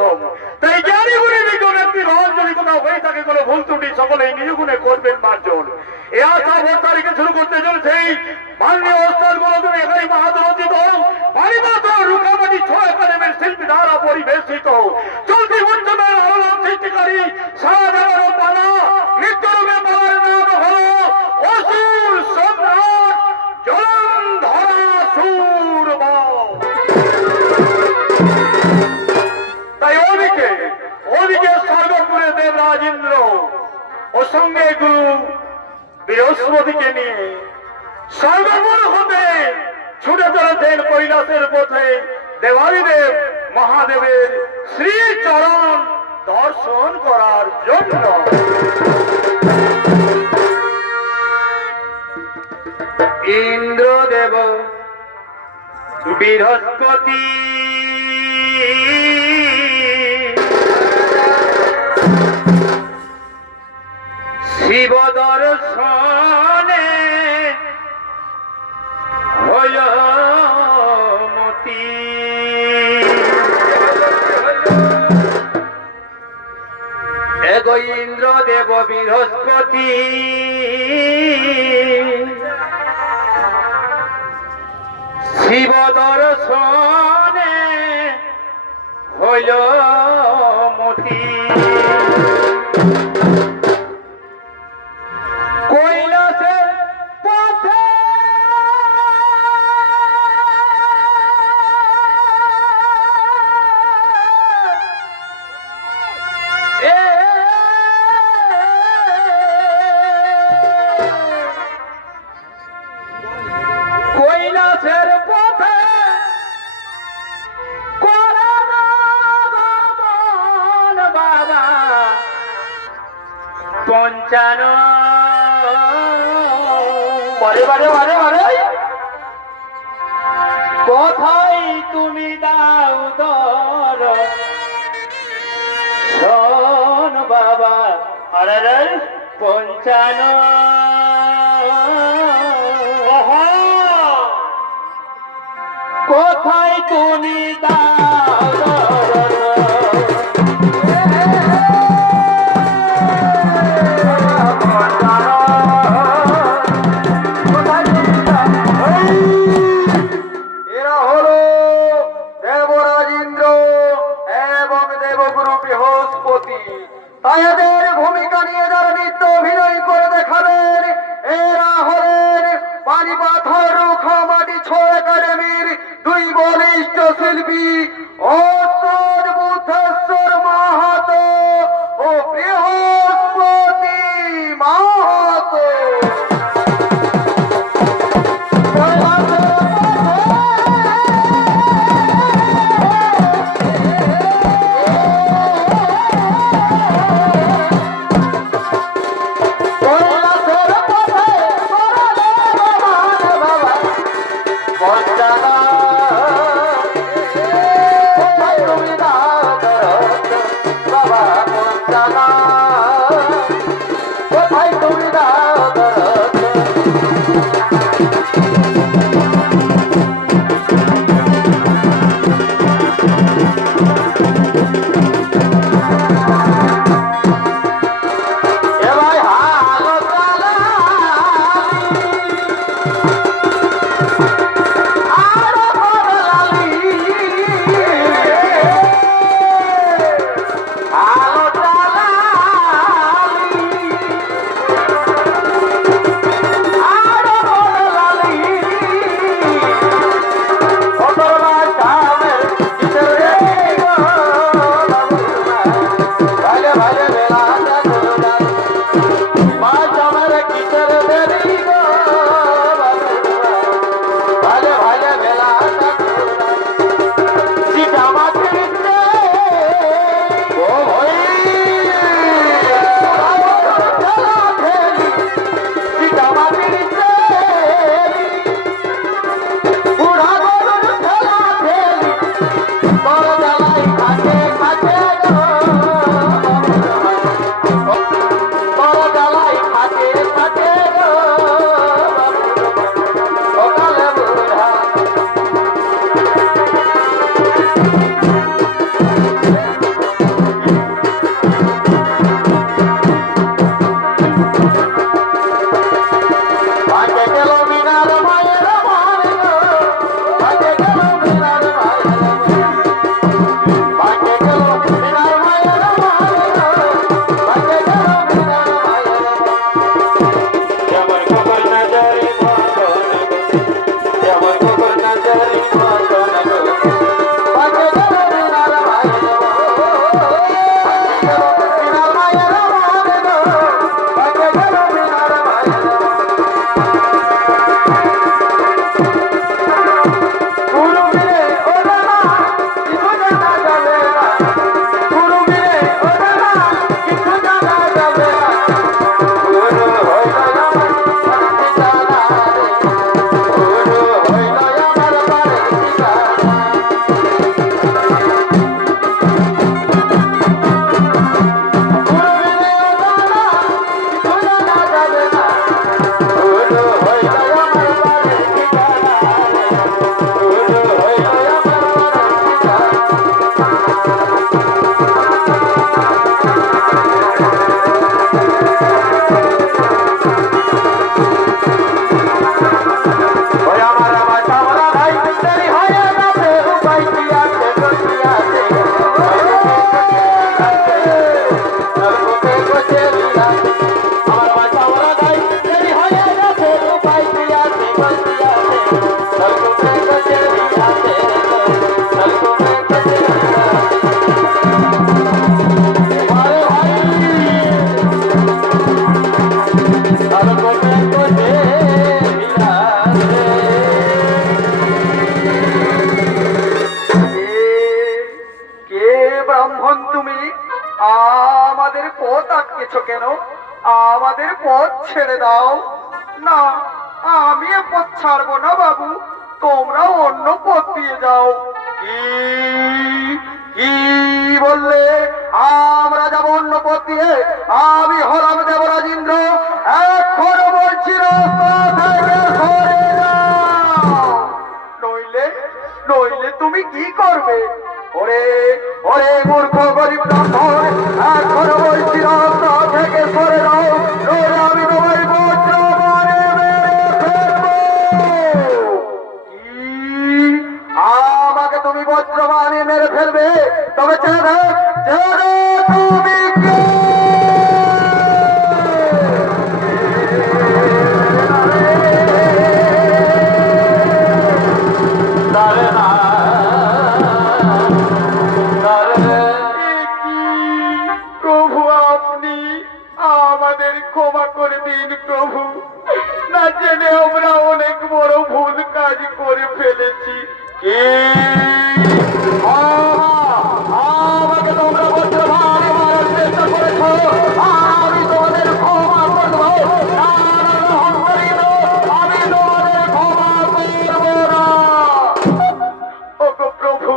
প্রথম। তাই জ্ঞানী গুণী বিজ্ঞ ব্যক্তি রহন যদি কোথাও হয়ে থাকে কোনো ভুল ত্রুটি সকলেই নিজ গুণে করবেন মার্জন। এ আশা তারিখে শুরু করতে চলেছে মাননীয় ওস্তাদ গোলক একাই মহাদরচিত পারিবাত রুকামাটি ছয় একাডেমির শিল্পী দ্বারা পরিবেশিত চলতি মঞ্চমের আলোড়ন সৃষ্টিকারী সারা দেওয়ার পালা নৃত্যরূপে পালার নাম হলো অসুর সম্রাট জলন্ধরা সূরমা। তাই ওদিকে স্বর্গপুরে দেবরাজ ইন্দ্র ও সঙ্গে গুরু বৃহস্পতিকে নিয়ে স্বর্গপুর হতে ছুটে চলেছেন কৈলাসের পথে দেবাদিদেব মহাদেবের শ্রীচরণ দর্শন করার জন্য। ইন্দ্রদেব বৃহস্পতি শিব দর্শনে হল মতি। এগো ইন্দ্রদেব বৃহস্পতি শিব দর্শনে হল মতি। কৈলাসের পথে কৈলাসের পথে বাবা পঞ্চানো বারে বারে বারে বারে কোথায় তুমি দাও দর শোন বাবা আরে পঞ্চানো কোথায় তুমি দাও দর তাদের ভূমিকা নিয়ে যারা নৃত্য অভিনয় করে দেখাবেন এরা হলেন পানিপাথর রুখামাটি ছয় একাডেমির দুই বলিষ্ঠ শিল্পী ভাগে গেল মিনার মায়ের বাড়ি গো, ভাগে গেল মিনার মায়ের বাড়ি। ভাগে গেল মিনার মায়ের বাড়ি গো, ভাগে গেল মিনার মায়ের বাড়ি। যেমন খবর নজরে মতন যেমন খবর নজরে মতন ভাগে গেল মিনার মায়ের বাড়ি। ভাগে গেল মিনার মায়ের বাড়ি গো, ভাগে গেল মিনার মায়ের বাড়ি। গুরু মিলে ও জানা কিছু জানা যাবে না, গুরু মিলে ও জানা কিছু জানা যাবে না। গুরু হইল আমার বাড়ি জানা রে, গুরু হইল আমার বাড়ি জানা। গুরু মিলে ও জানা কিছু জানা যাবে না, গুরু হইল আমার বাড়ি জানা রে, গুরু হইল আমার বাড়ি জানা। ওই আমার আমার চামড়া ভাই দেরি হয়ে গেছে, উপায় কি আছে গতি আছে, নরকতে গোছে লীলা। আমার আমার চামড়া ভাই দেরি হয়ে গেছে, উপায় কি আছে গতি আছে, নরকতে গোছে লীলা আছে, নরকতে গোছে লীলা। আরে ভাই নরকতে গোছে লীলা আছে। কে ব্রাহ্মণ তুমি? আমাদের পথ আটকেছ কেন? আমাদের পথ ছেড়ে দাও। না, আমি এ পথ ছাড়বো না বাবু, তোমরা অন্য পথ দিয়ে যাও। কি কি বললে? আমরা যাব অন্য পথ দিয়ে? আমি হলাম দেবরাজ ইন্দ্র, এখন বলছি রাস্তা থেকে সরে যাও, নইলে নইলে তুমি কি করবে? ওরে ওরে মূর্খ গরিব ব্রাহ্মণ, এখন বলছি রাস্তা থেকে সরে যাও, নইলে আমি তোমায় বজ্র মারে মেরে ফেলবো। কি? আমাকে তুমি বজ্র মারে মেরে ফেলবে? তবে চেনে চেনে তুমি কে? তারে না প্রভু, আপনি আমাদের ক্ষমা করে দিন প্রভু, না জেনে আমরা অনেক বড় ভুল কাজ করে ফেলেছি। কি? আমাকে তোমরা বলতে মারার চেষ্টা করেছ, আমি তোমাদের ক্ষমা করবো না, আমি তোমাদের ক্ষমা করবো না। ওগো প্রভু,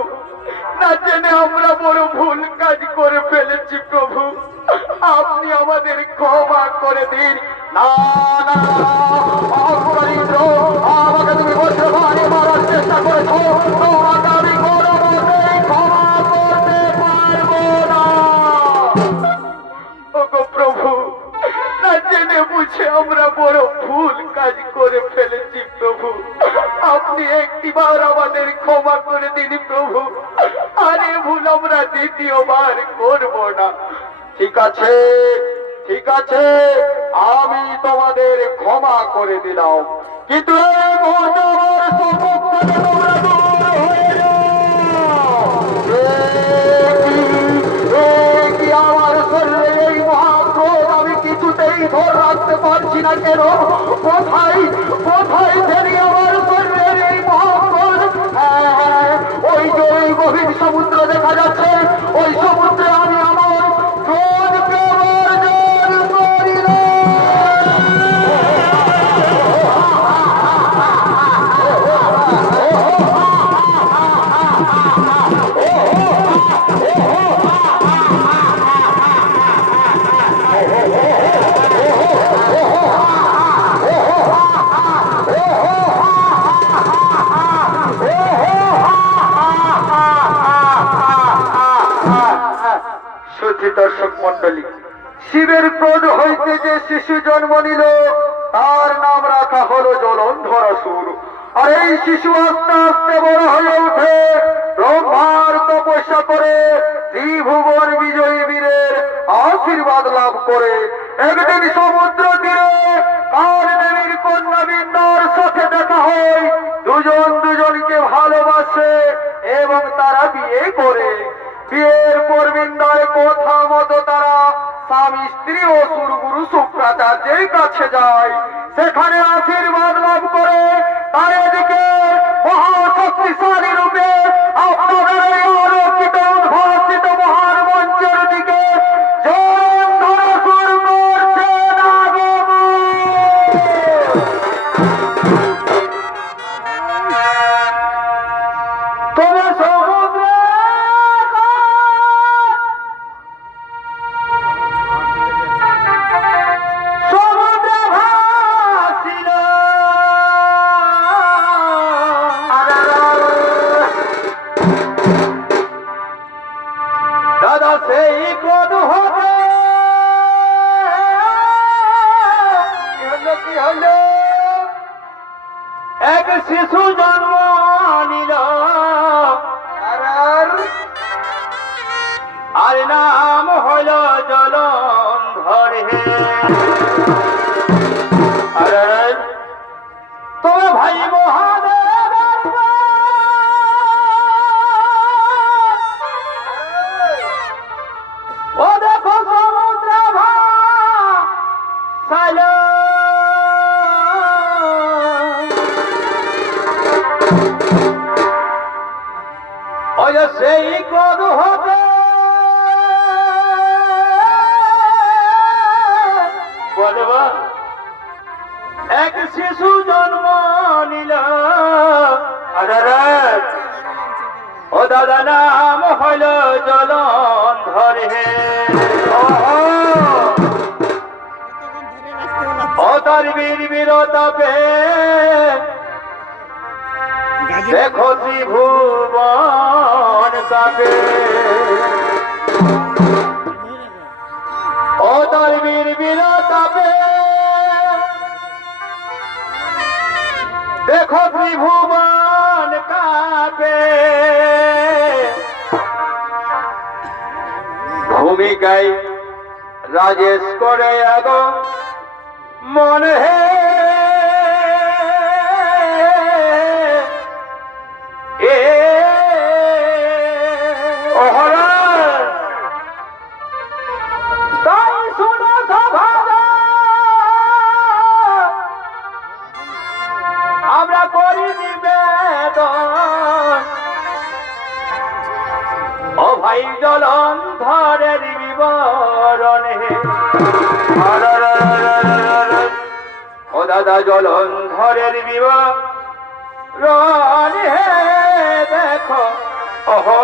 না জেনে আমরা বড় ভুল কাজ করে ফেলেছি প্রভু, আপনি আমাদের ক্ষমা করে দিন। না না ভগবান ইন্দ্র, আমাকে তুমি বলতে পারে মারার চেষ্টা করেছো, তোমাকে আমি কোনোমতেই ক্ষমা করতে পারবো না। ওগো প্রভু, না জেনে বুঝে আমরা বড় ভুল কাজ করে ফেলেছি প্রভু, আপনি একটিবার আমাদের ক্ষমা করে দিন প্রভু, আর এ ভুল আমরা দ্বিতীয়বার করব না। ঠিক আছে ঠিক আছে, আমি তোমাদের ক্ষমা করে দিলাম, কিন্তু এই মুহূর্তে আমার সম্মুখ থেকে তোমরা দূর হয়ে যাও। কি আমার শরীরে এই মহাক্রোধ আমি কিছুতেই ধরে রাখতে পারছি না কেন? কোথায় কোথায় ফেরি আমার শরীরের এই মহাক্রোধ? ওই যে ওই গভীর সমুদ্র দেখা যাচ্ছে, ওই সমুদ্রে আমি আমার ক্রোধকে বর্জন করিলাম। শিশু জন্ম নিল, তার নাম রাখা হলো জলন্ধরাসুর। আর এই শিশু আস্তে আস্তে বড় হয়ে ওঠে, ব্রহ্মার তপস্যা করে ত্রিভুবন বিজয়ী বীরের আশীর্বাদ লাভ করে একদিন সমুদ্র তীরে কালদেবীর কন্যা বিন্দার সাথে দেখা হয়। দুজন দুজনকে ভালোবাসে এবং তারা বিয়ে করে। বিয়ের পর বিন্দার কথা মতো তারা স্বামী স্ত্রী ও সুরগুরু শুক্রাচার্যের কাছে যায়, সেখানে আশীর্বাদ লাভ করে। তার এদিকে মহাশক্তিশালী রূপে আপনাদের এই আলোকিত উদ্ভাসিত মহান মঞ্চের দিকে জলন্ধরাসুর করছেন আগমন। তবে সমুদ্রে সমুদ্রে ভাসিল দাদা সেই ক্রোধ হবে কি হলো এক শিশু জন্ম নিল, আর নাম হল জলন্ধর হে। আরে তবে ভাই মহাদেব ও দেখো সমুদ্র ভাসাইল, ওই সেই ক্রোধ হবে বলবা এক শিশু জন্ম নিল, ও দাদা নাম হইল জলন্ধর হে। ও তার বীর বীরতাপে দেখো ত্রিভুবন কাপে। ও তার বীর বীরতাপে দেখো ত্রিভুবন কাপে। ভূমিকায় রাজেশ করে আগো মনে হে, তাই শুনো সভাগা আমরা করি নিবেদন, ও ভাই জলন্ধরের বিবরণ হে। ও দাদা জলন্ধরের বিবরণ হে, দেখো ওহো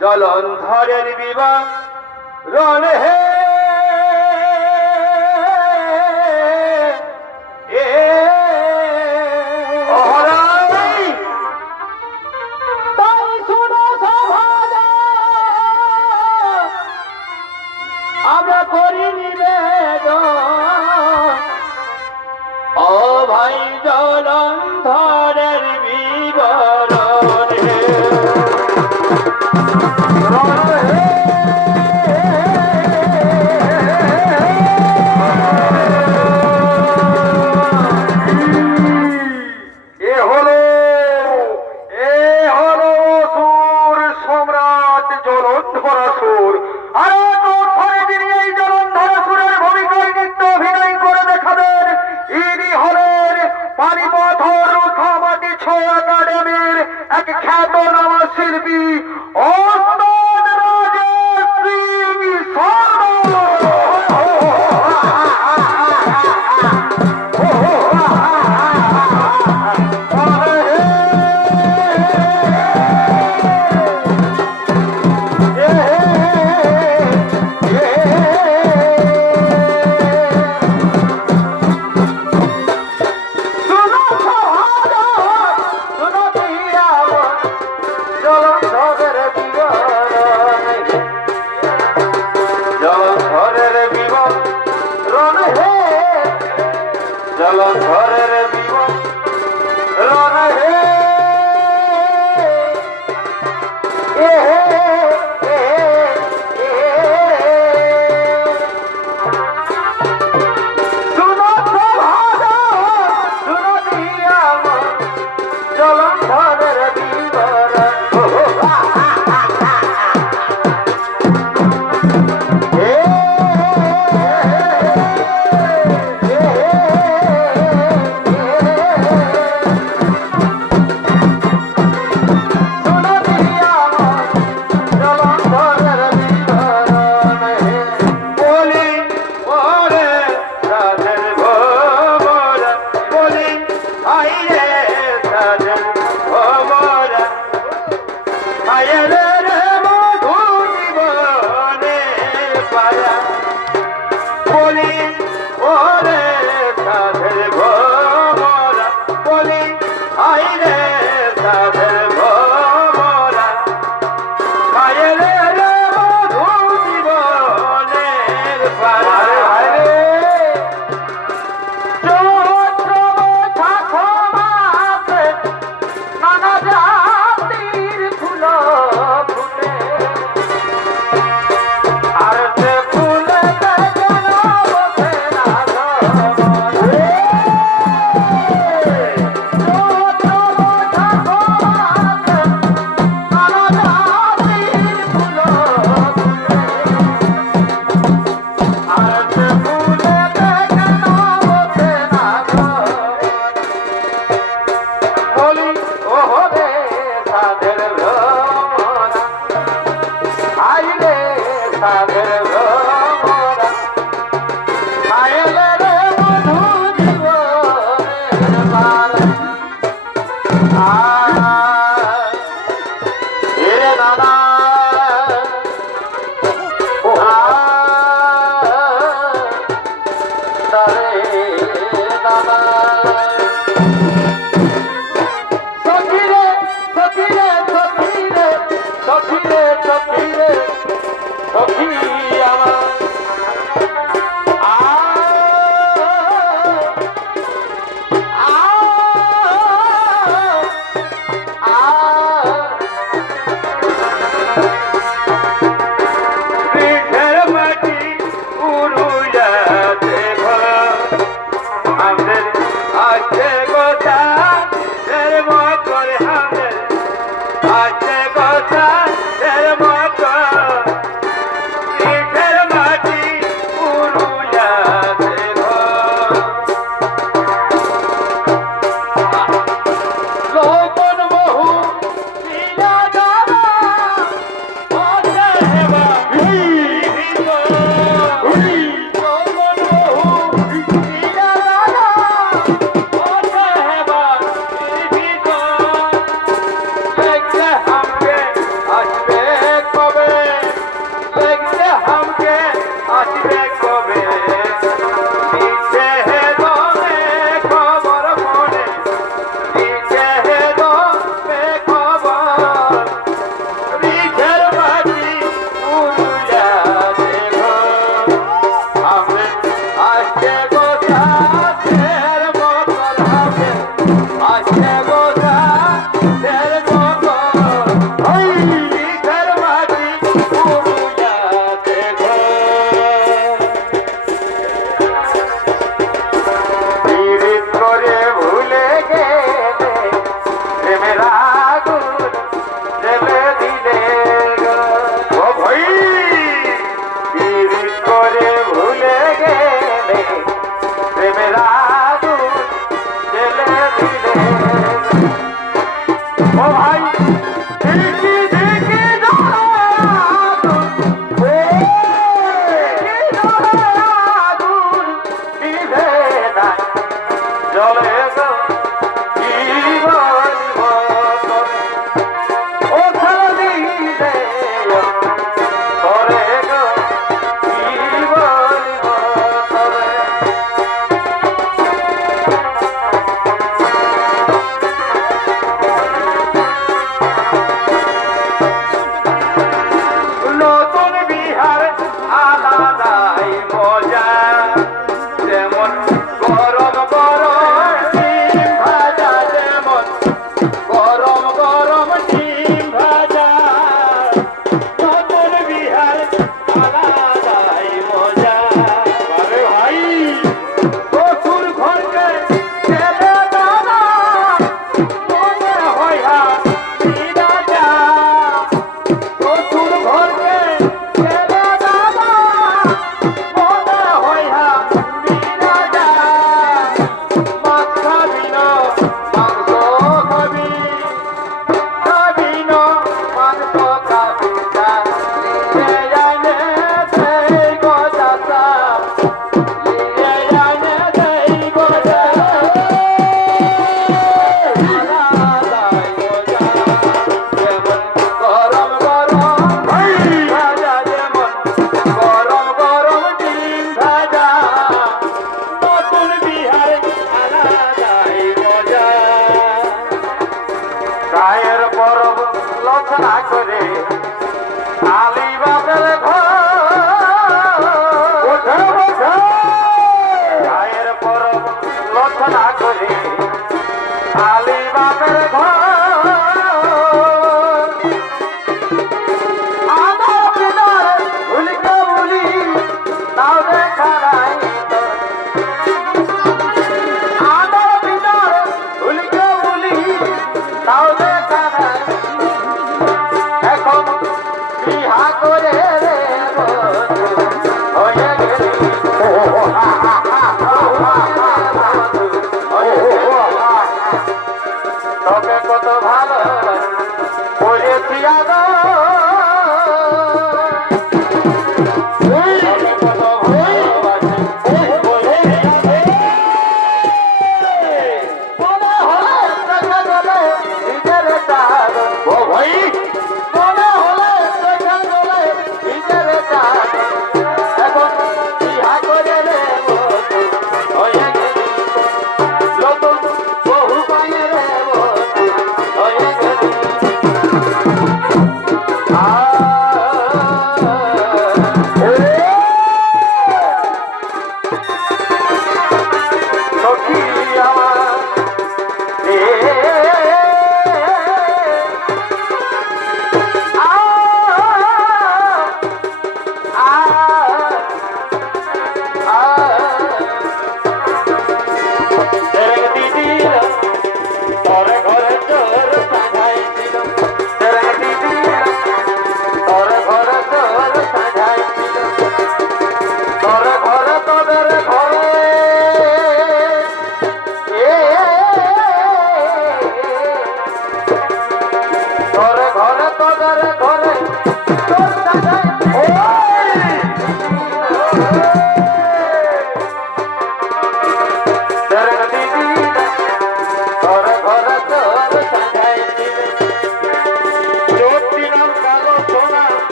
জলন্ধরের বিবরণ হে। তাই শুনো সভাগা আমরা করি নিবেদন, ও ভাই জলন্ধরের বিবরণ হে। এ হলো অসুর সম্রাট জলন্ধরাসুর। আর ধরে যিনি এই জলন্ধরাসুরের ভূমিকায় নৃত্য অভিনয় করে দেখাবেন, ইনি হলেন পানিপথ রুখামাটি ছো একাডেমির এক খ্যাতনামা শিল্পী ওস্তাদ রাজেশ সিং শর্মা। শুনো সভাগা, শুনো দিয়া জলন্ধরের জলন্ধরের জীবন রণ হে এ হে এ এ শুনো প্রভাত শুনো দিয়া জলন্ধরের জীবন আমাদের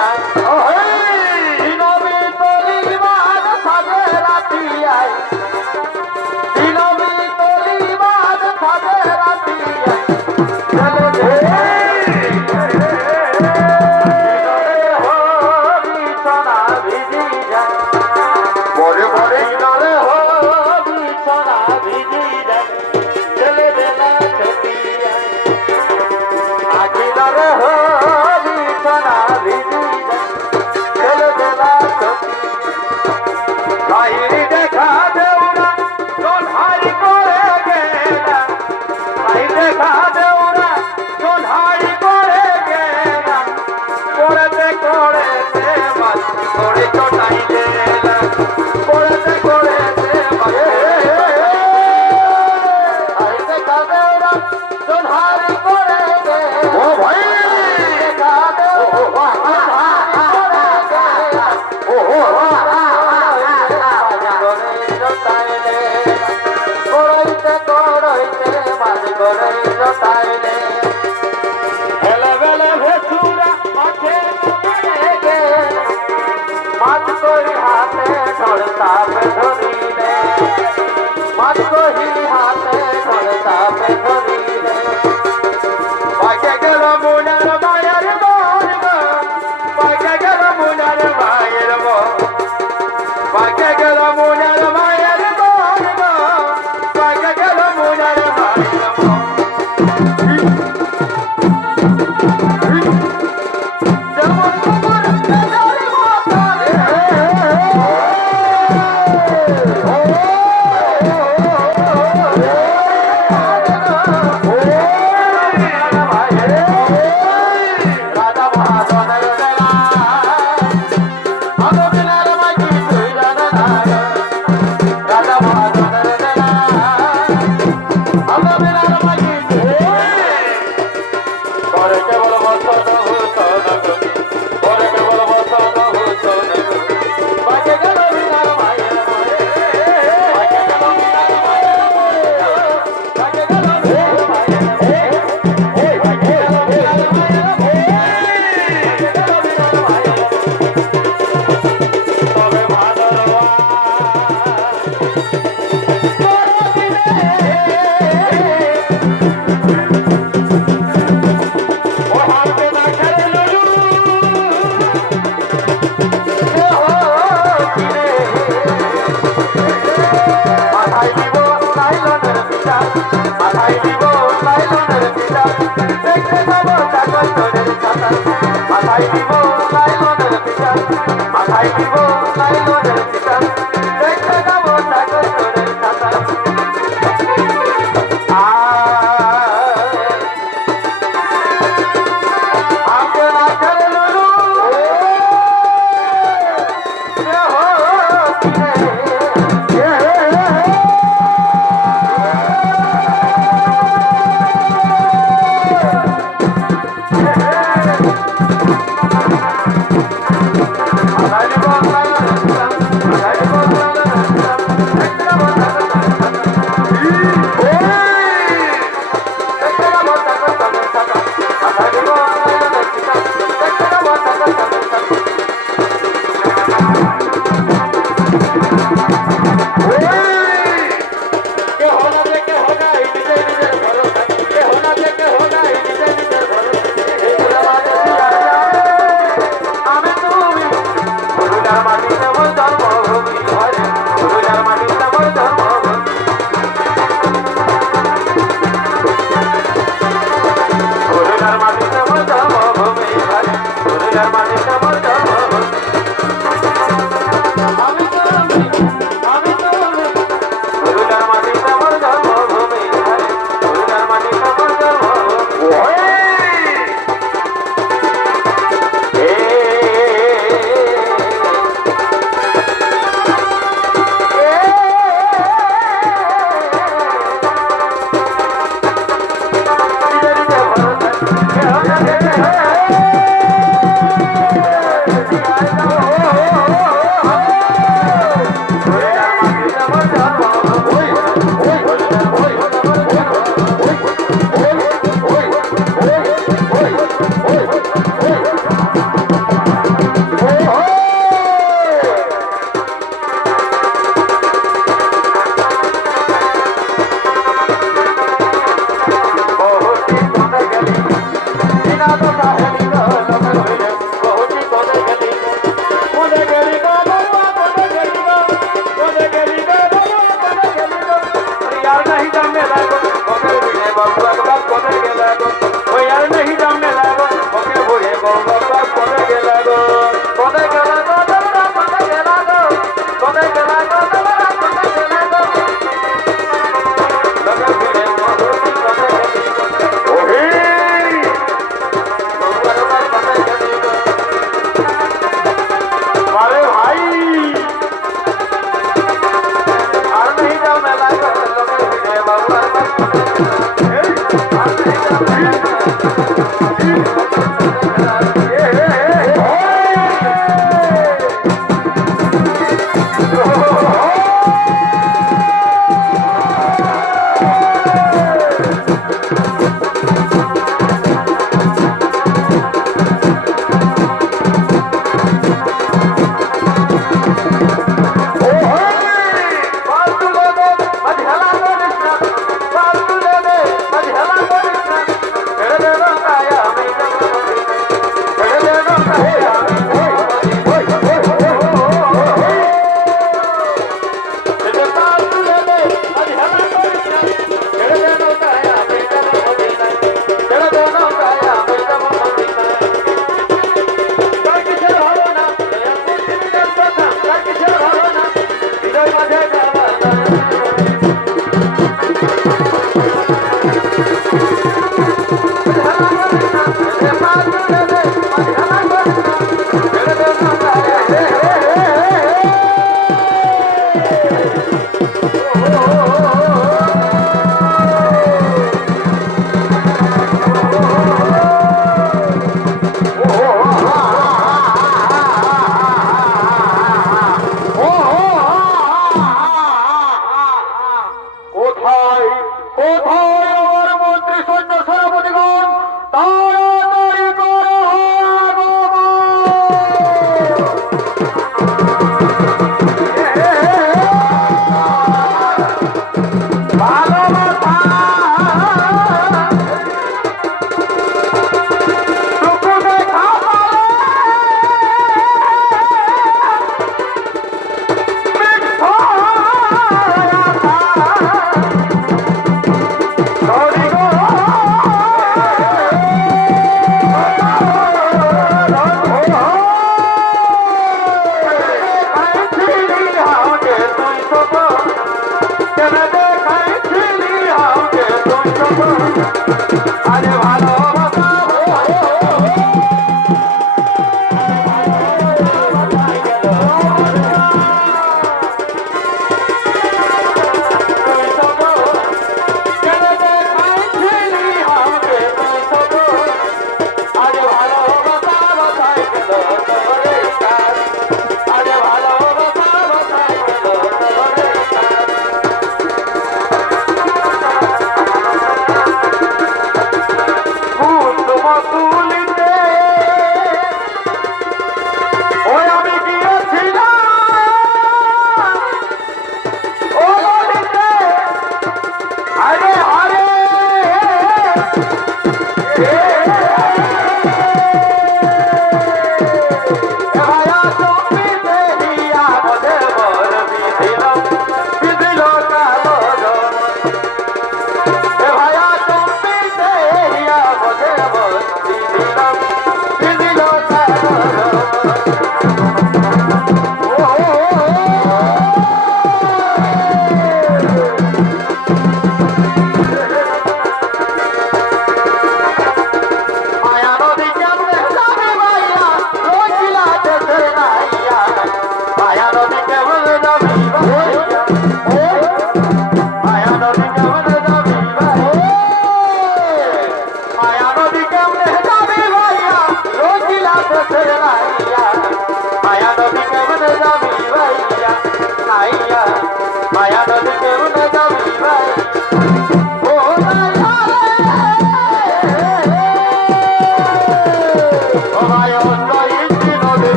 আয় দিনবি তলিবাদ সাজে রাতি আয় দিনবি তলিবাদ সাজে রাতি আয় চলে দে বিছানা ভিজি যায় বরে বরে দিনরে হো বিছানা ভিজি যায় চলে বেলা ছুটি আয় আজিলরে হো বিছানা ভিজি যায় চলে বেলা ছুটি ভাইরি দেখা দেউরা সোনারি করে গেলা ভাই দেখা দেউরা সোনারি করে গেলা পড়তে পড়তে মাছ পড়ে চটাই গেলা পড়তে পড়তে মাছ ভাই দেখা দেউরা সোনারি করে গেলা ও ভাই দেখা দেউরা সোনারি করে গেলা ও ও হাতে ধরিলে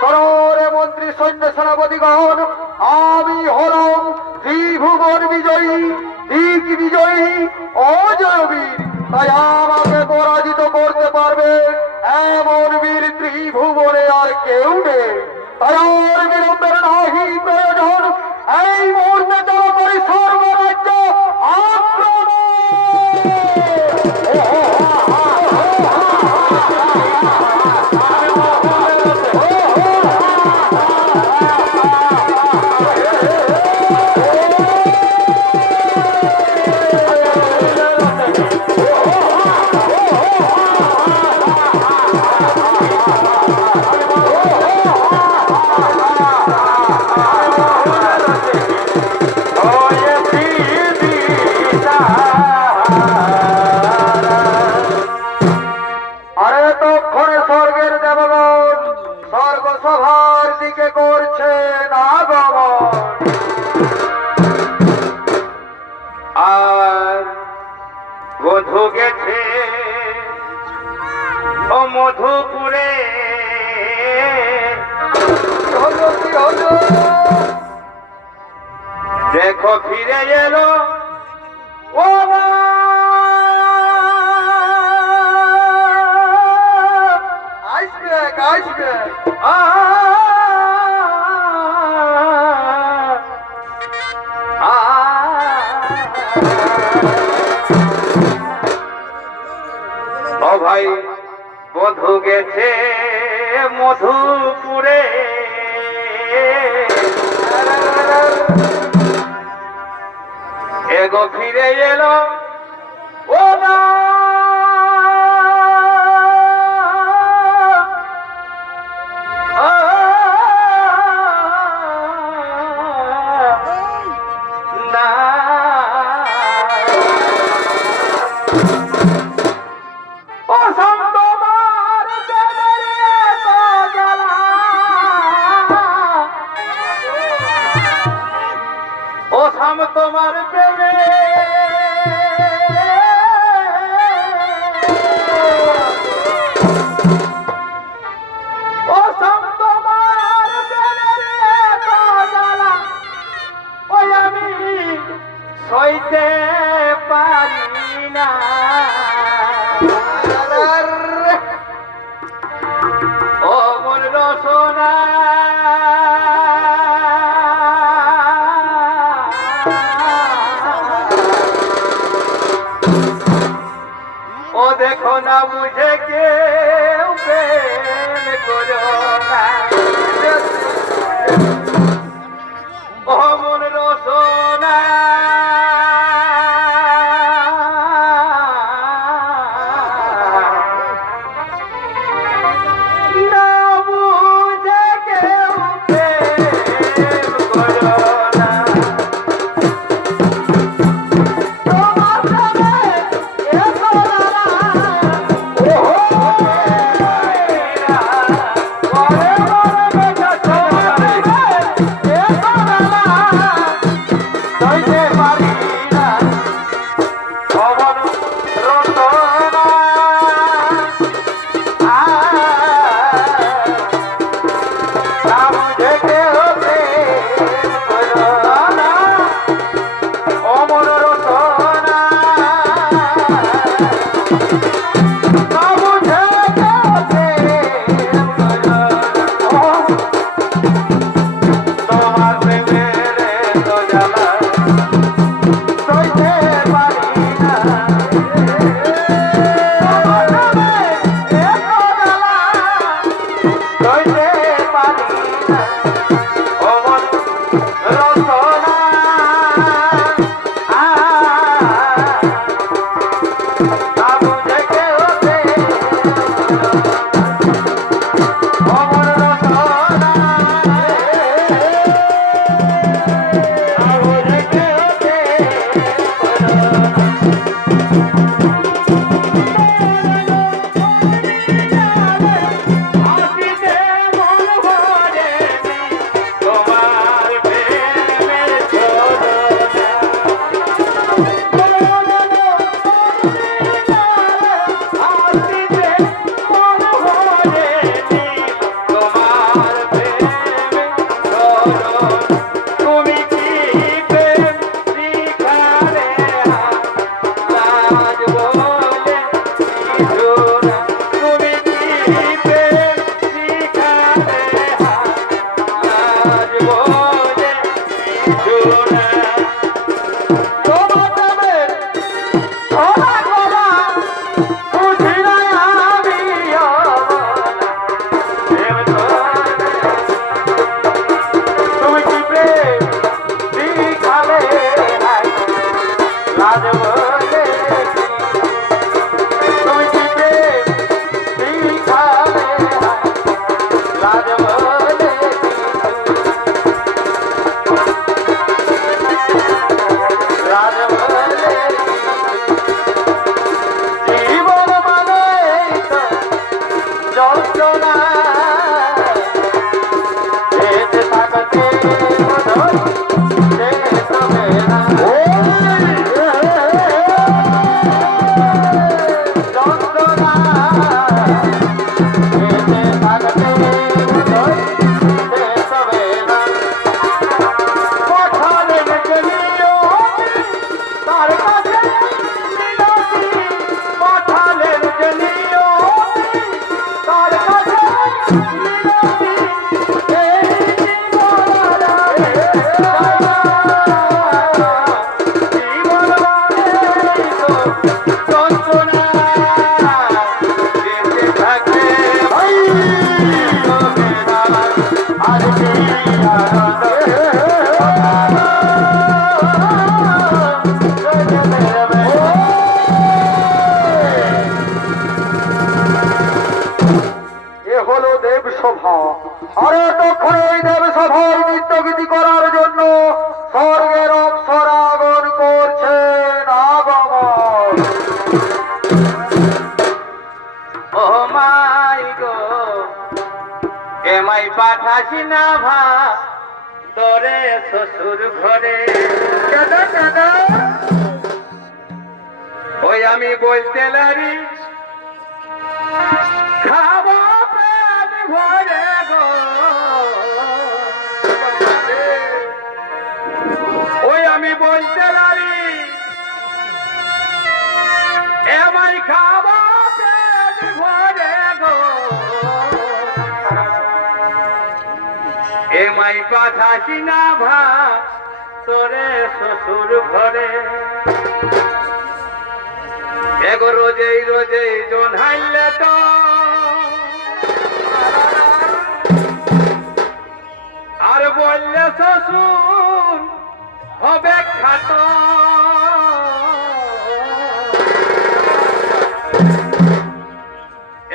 সরোরে মন্ত্রী সৈন্য সেনাপতিগণ, আমি হলাম ত্রিভুবন বিজয়ী, দিক বিজয়ী, অজয় বীর। তাই আমাকে পরাজিত করতে পারবে এমন বীর ত্রিভুবনে আর কেউ নেই। তাই আর বিলম্বের নাহি প্রয়োজন, এই মুহূর্তে চলো করি সর্বরাজ্য আক্রমণ। আরে তক্ষণে স্বর্গের দেবগণ স্বর্গসভার দিকে করছেন আগমন। আর বধূ গেছে ও মধুপুরে, হলো কি হলো? দেখো ফিরে এলো ও মা। আসবে আসবে। ও ভাই বধূ গেছে মধুপুরে, এগো ফিরে এলো ও না। না ও সম্ভ্রমার জলেরে তো জ্বালা, ও সাম তোমার প্রেমে ও সাম তোমার প্রেমে তো জ্বালা, ওই আমি সইতে পারি না। ও মন রসনা ও দেখো না বুঝে কেউ প্রেম করো না। ও মন রসনা না বুঝে কেউ প্রেম করো না। তোমার প্রেমে এসো দাঁড়া, ওরে আরে তখন এই দেব সভায় নৃত্যগীতি করার জন্য স্বর্গের অপ্সরাগণ করছেন আগমন। ও মাই গো এমাই পাঠাসি না ভা তোরে শ্বশুর ঘরে। কেন কেন? ওই আমি বলতে লারি খাবো পেট ভরে গো। ওই আমি বলতে লারি এমাই খাবো পেট ভরে গো। এমাই পাঠাসি না ভা তোরে শ্বশুর ঘরে। এগো রোজেই রোজেই জন হাইলে তো আর বললে শ্বশুর হবে খাত।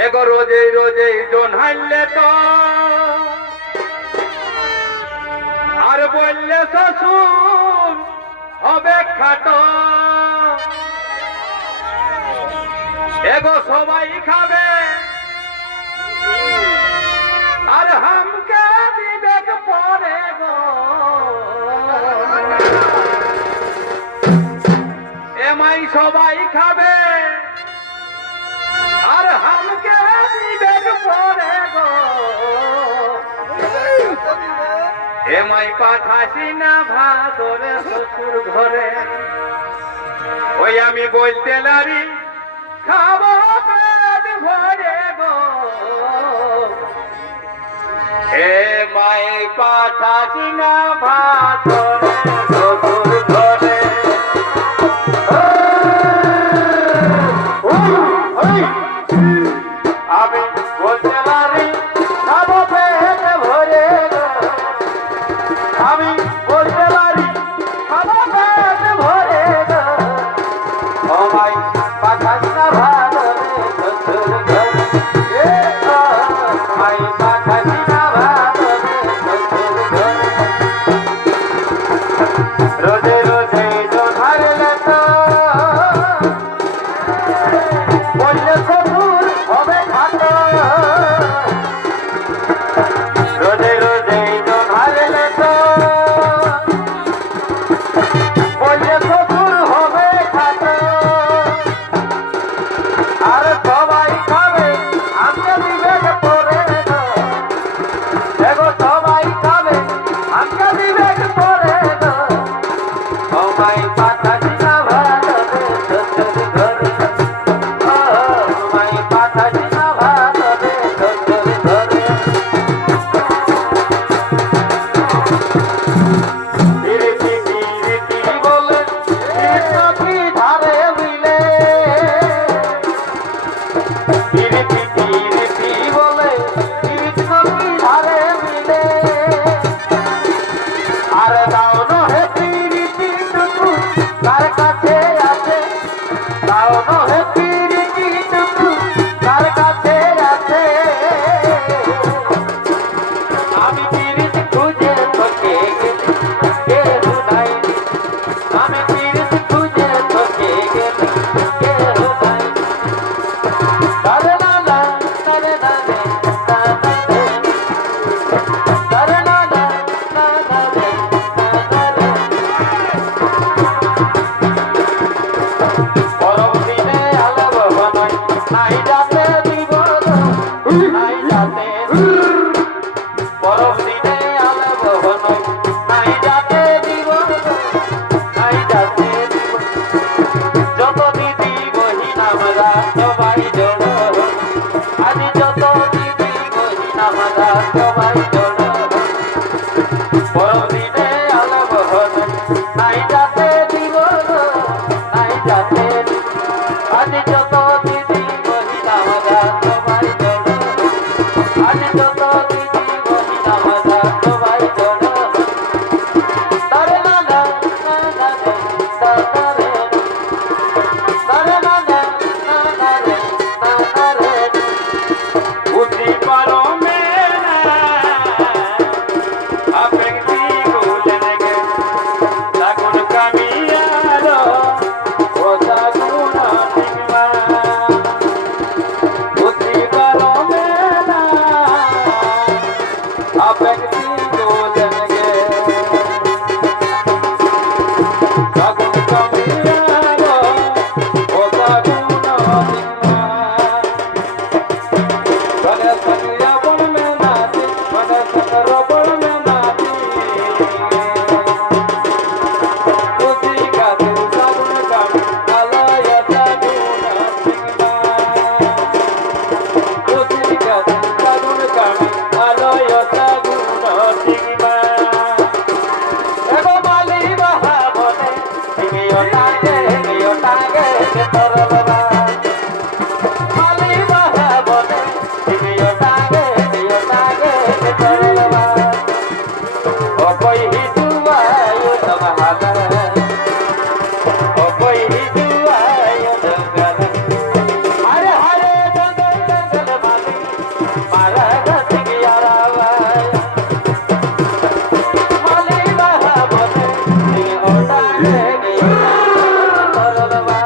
এগো রোজেই রোজেই জন হাইলে তো আর বললে শ্বশুর হবে খাট। এগো সবাই খাবে আর হামকে দিবে পরে গো। এমাই সবাই খাবে আর হামকে দিবে পরে গো। এমাই পাঠাসি না ভাদরে শ্বশুর ঘরে। ওই আমি বলতে লারি খাবো পেট ভরে গো। এ মাই পাঠাসি না ভাদরে শ্বশুর ঘরে। আমি বলতে লারি খাবো পেট ভরে গো। আমি বলতে পারি খাবো পেট ভরে গো। সবাই পাঠাস না ভাদরে শ্বশুর ঘরে। সবাই পাঠাস না ভাদরে শ্বশুর ঘরে। ব্যক্তি চলেন গে আগুন কামিয়ার ও আগুন বনে সঙ্গিয়া বন মে নাতি বনে সঙ্গর বন মে নাতি তুজি কাছে আগুন কামি আলায় আগুন সিংমা তুজি কাছে আগুন কামি আলায় আগুন সিংমা এগো মালি বাহা বনে নিও টাগে তরলবা মালি বাহা বনে নিও টাগে তরলবা ও কই হিজুয়ায় তমহালা ও কই হিজুয়ায় তমহালা হরে হরে জঙ্গল জঙ্গল মালি মারা গতি গিয়ারাবা মালি বাহা বনে নিও টাগে তরলবা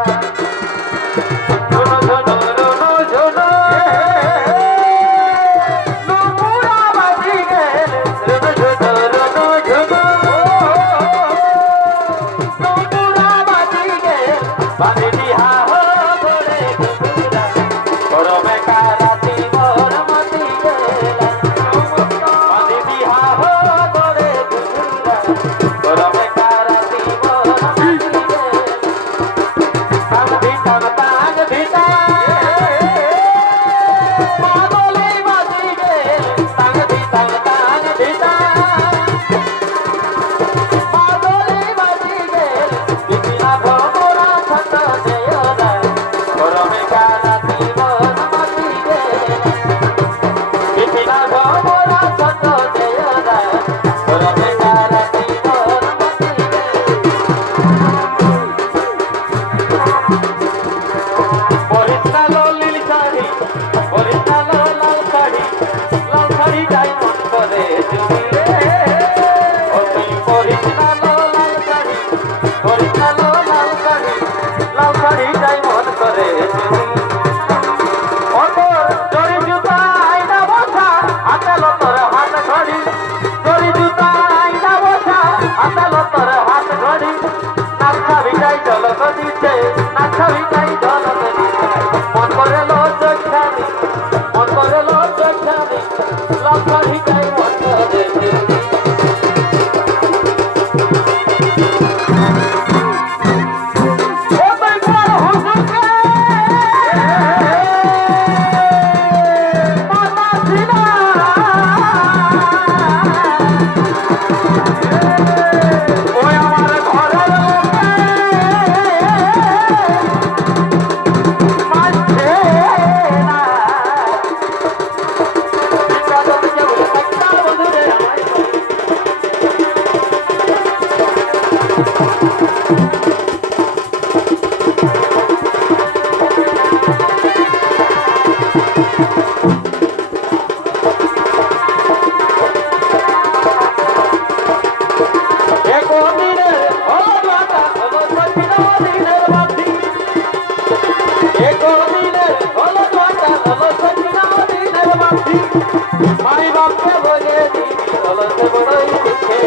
মাই বাপকে বলে দিবি অলসে বড়ই সুখে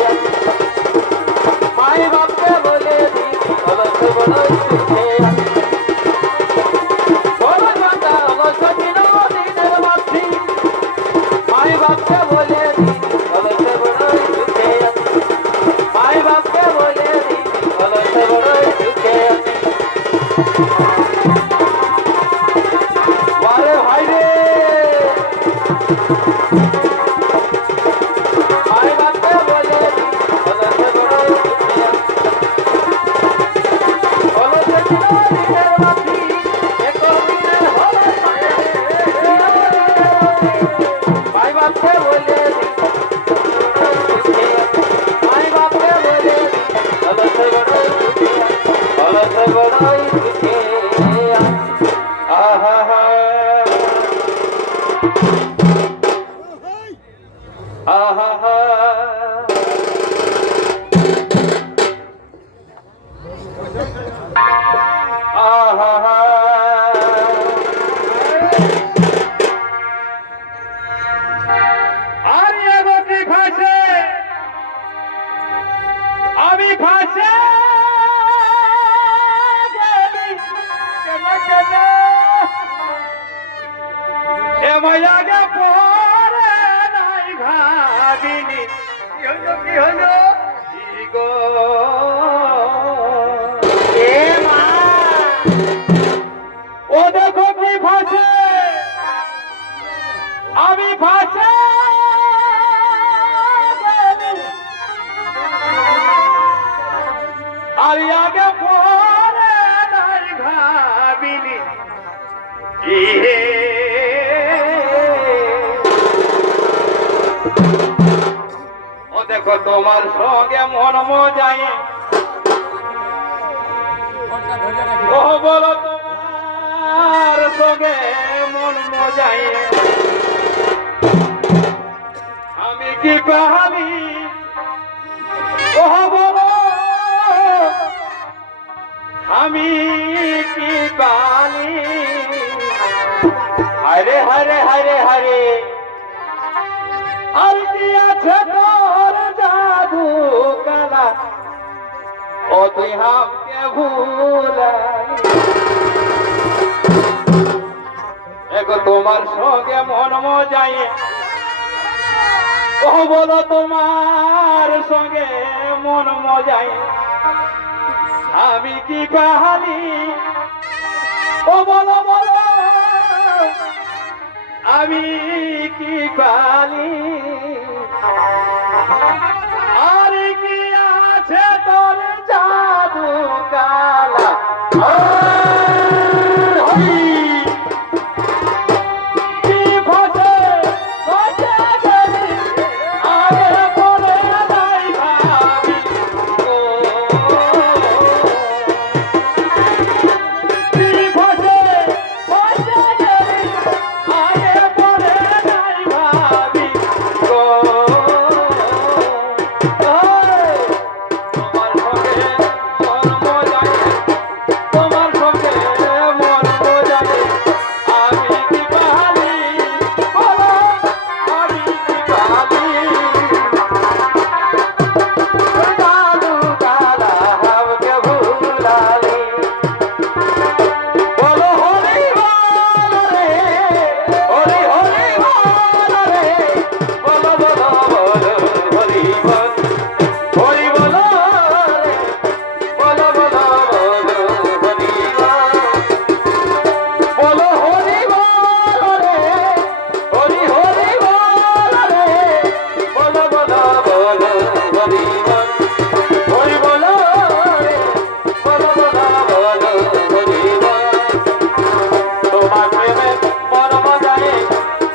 মাই বাপকে বলে দিবি অলসে বড়ই সুখে বড় কথা অলসে দিনের মাঝি মাই বাপকে বলে দিবি অলসে বড়ই সুখে মাই বাপকে বলে দিবি অলসে বড়ই সুখে বারে ভাই রে ভাবিনি কি হলো কি গো এ মা ও দেখো কি ফাঁসে আমি ফাঁসে আর আগে পরে নাই ভাবিনি ইহে ও দেখো তোমার সঙ্গে মন মজায় ও বলো তোমার সঙ্গে মন মজায় আমি কি পাহালি ও বলো আমি কি পালি হরে হরে হরে হরে আর কি আছে তোর জাদু কালা ও তুই হামকে ভুলাই এগো তোমার সঙ্গে মন মজায় ও বলো তোমার সঙ্গে মন মজায় আমি কি পাহালি ও বলো বলো আমি কি পালি আর কি আছে তোর জাদু কালা কি ফসে ফসে গেলি আগে পরে নাই ভাবি ও কি ফসে ফসে গেলি আগে পরে নাই ভাবি ও তোমার সঙ্গে মন মজায় তোমার সঙ্গে মন মজায় আমি কি পাহালি বলো আমি কি পাহালি জাদু কালা হামকে ভুলালি বলো হরি বল রে হরি হরি বল রে বলো বলো বলো হরি বল হরি বলো রে বলো বলো বলো হরি বল বলো হরি বল রে হরি হরি বল রে বলো বলো বলো হরি বল হরি বলো রে বলো বলো বলো হরি বল তোমার প্রেমে মন মজায়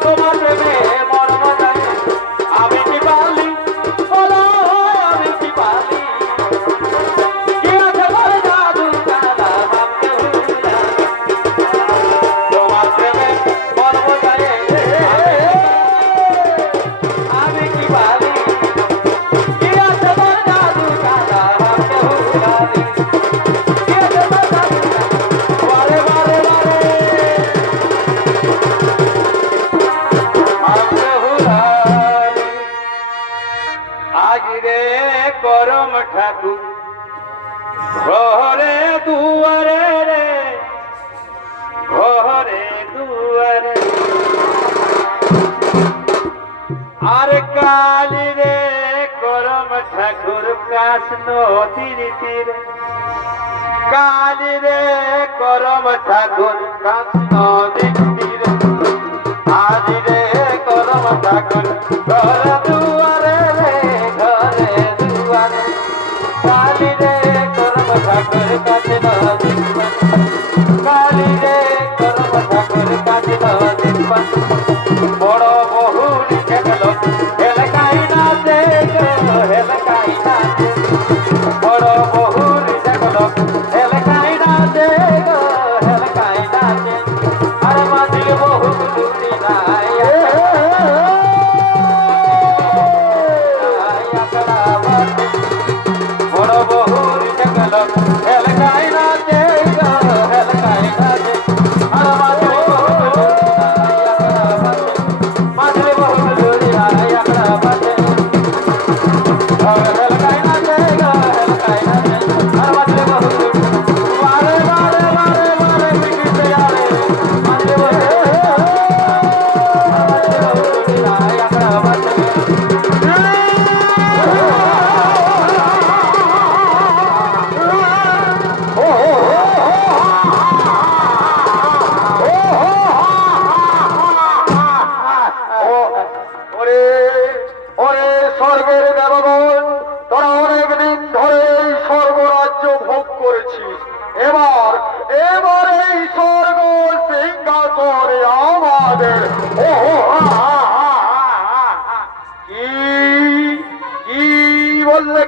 তোমার প্রেমে মন মজায় আমি কি পালি বলো আমি কি পালি কি আছে বলে জাদু কালা ভাবকে ভুলা তোমার প্রেমে মন মজায় আমি কি পালি কি আছে বলে জাদু কালা ভাবকে ভুলালি কি আছে বলে জাদু বারে বারে বারে ভাবকে ভুলালি আজ রে করম ঠাকুর ঘরে দুয়ারে রে ঘরে দুয়ারে আর কালি রে করম ঠাকুর কাশ নদীর তীরে কালি রে করম ঠাকুর কাশ নদীর তীরে আজ রে করম ঠাকুর ঘরে দুয়ারে রে ঘরে দুয়ারে কালি রে করম ঠাকুর কাশ নদীর কালি রে করম ঠাকুর কাশ নদীর বড় বহুরি দেখল হেলকাই না দেখো হেলকাই না বড় বহুরি দেখল হেলকাই না দেখো হেলকাই না আর মাঝি বহু দুটি নাই বড় বহুরি দেখল হেলকাই না দেখো হেলকাই না আর মাঝি বহু দুটি নাই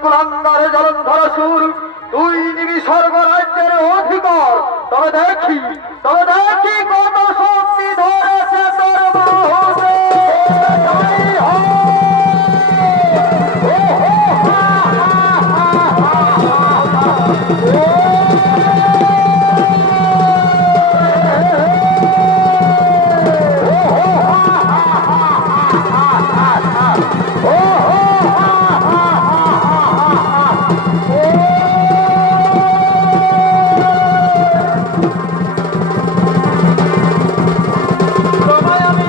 কুলাঙ্গার জলন্ধর সুর, তুই নিবি স্বর্গ রাজ্যের অধিকার। তবে দেখি কত শক্তি ধরেছে তোর বাহুতে। জয় হোক। তোমায় আমি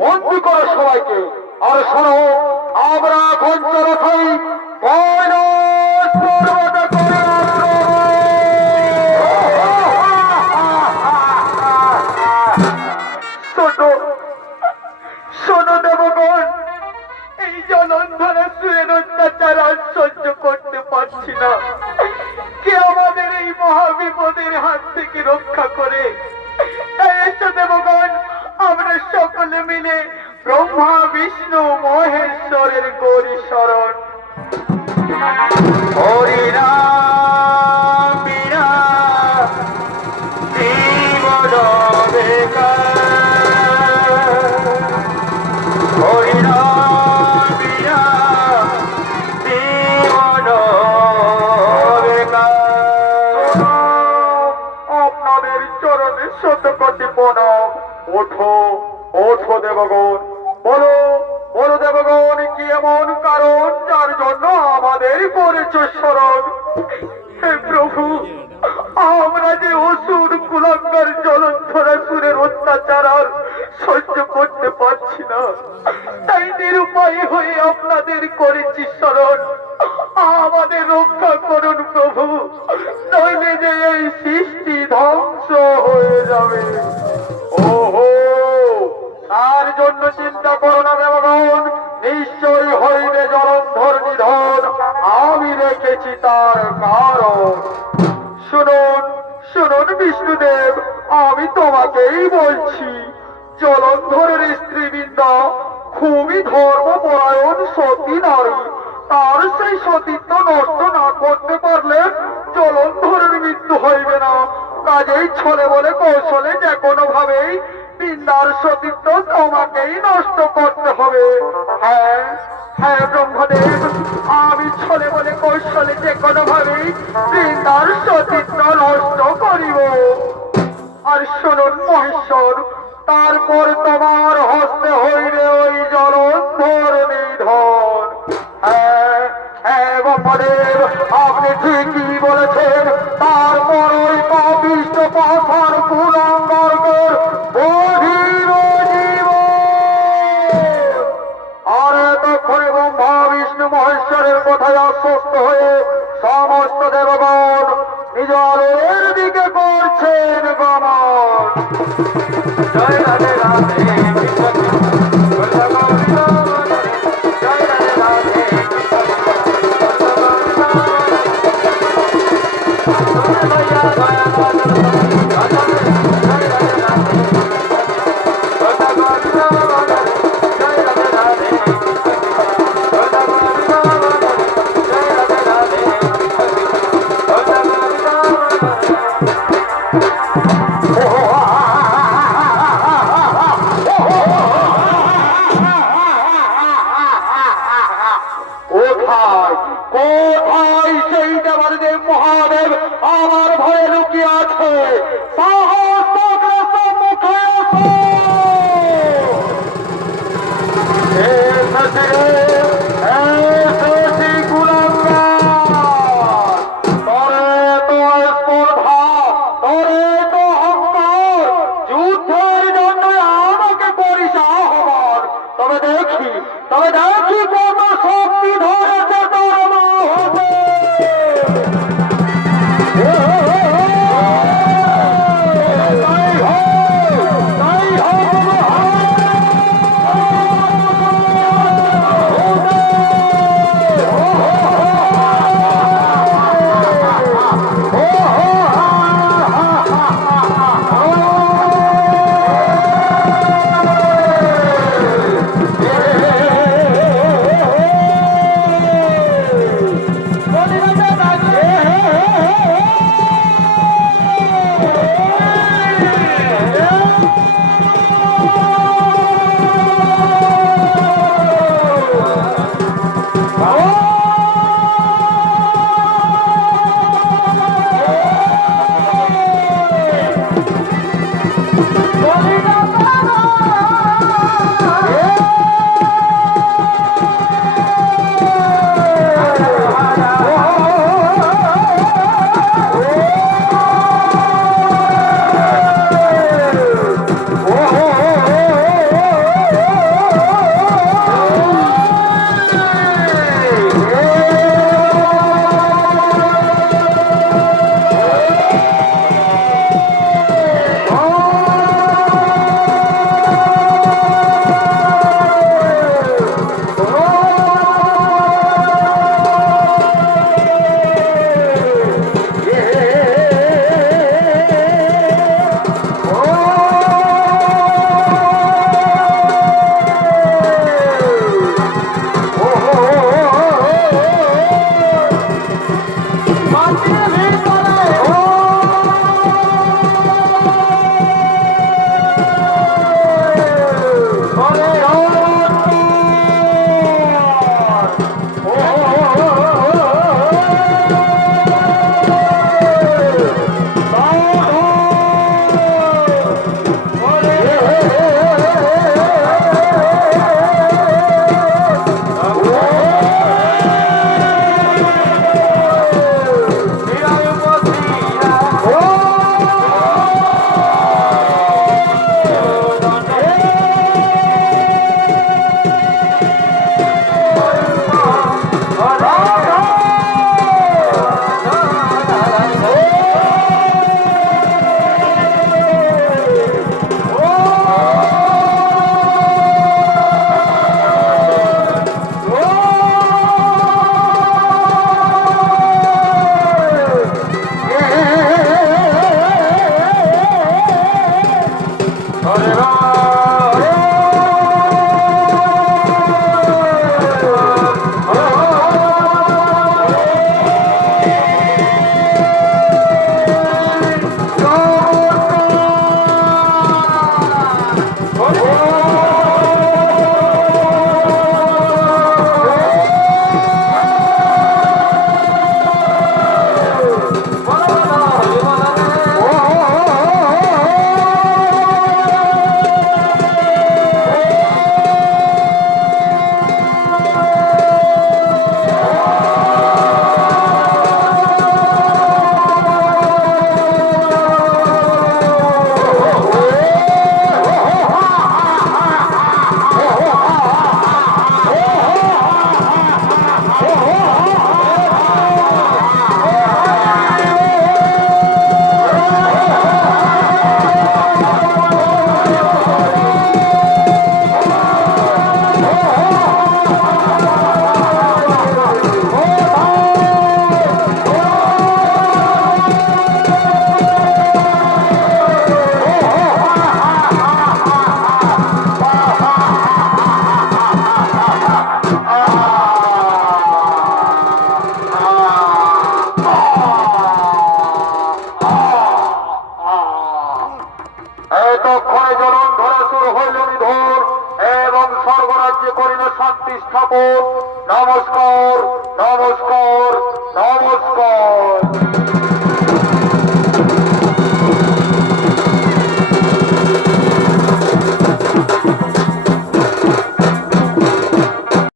বন্দি করো সবাইকে। আর শোনো, আমরা এখন চলছই কৈলাস পর্বতে শোনো, শোনো দেবগণ, এই জলন্ধরে সুরের অত্যাচার আর সহ্য করতে পারছি না। কে আমাদের এই মহাবিপদের হাত থেকে রক্ষা করে। তাই এসো দেবগণ, আমরা সকলে মিলে ব্রহ্মা বিষ্ণু মহেশ্বরের গৌরী শরণ। হরি রাম বীরা জীবন বেকার। হরি রাম বীরা জীবন বেকার। আপনাদের চরণে শতকোটি প্রণাম। ওঠো, ওঠো দেবগণ, বলো, বলো দেবগণ, কি এমন কারণ যার জন্য আমাদের করেছে স্মরণ? হে প্রভু, আমরা যে অসুর কুলাঙ্গার জলন্ধরাসুরের অত্যাচার আর সহ্য করতে পারছি না, তাই নিরুপায় হয়ে আপনাদের করেছি স্মরণ। আমাদের রক্ষা করুন প্রভু, নইলে যে এই সৃষ্টি ধ্বংস হয়ে যাবে। ওহো, তার জন্য চিন্তা করো না দেবগণ, নিশ্চয়ই হইবে জলন্ধর নিধন। আমি রেখেছি তার কারণ। শুনুন, শুনুন বিষ্ণুদেব, আমি তোমাকেই বলছি। জলন্ধরের স্ত্রীবৃন্দা খুবই ধর্মপরায়ণ সতী নারী। তার সেই সতীত্ব নষ্ট না করতে পারলে জলন্ধরের মৃত্যু হইবে না। কাজেই ছলে বলে কৌশলে যে কোনো ভাবেই বৃন্দার সতীত্ব তোমাকেই নষ্ট করতে হবে। হ্যাঁ, হ্যাঁ ব্রহ্মদেব, আমি ছলে বলে কৌশলে যে কোনো ভাবেই বৃন্দার সতীত্ব নষ্ট করিব। আর শুনুন মহেশ্বর, তারপর তোমার হস্তে হইবে ওই জলন্ধর নিধন। হ্যাঁ, হ্যাঁ ব্রহ্মদেব, আপনি ঠিকই বলেছেন। তারপর ওই পাপিষ্ঠ পাথার কুলাঙ্গারদের বধির জীবন। আর এতক্ষণে ব্রহ্মা বিষ্ণু মহেশ্বরের কথায় আশ্বস্ত হয়ে সমস্ত দেবগণ নিজ আলোর দিকে করছেন গমন। জয় রাধে রাধে কৃষ্ণ কৃষ্ণ গোবিন্দ গোবিন্দ। জয় রাধে রাধে কৃষ্ণ কোথায়, কোথায় সেই দেবাদেব মহাদেব আমার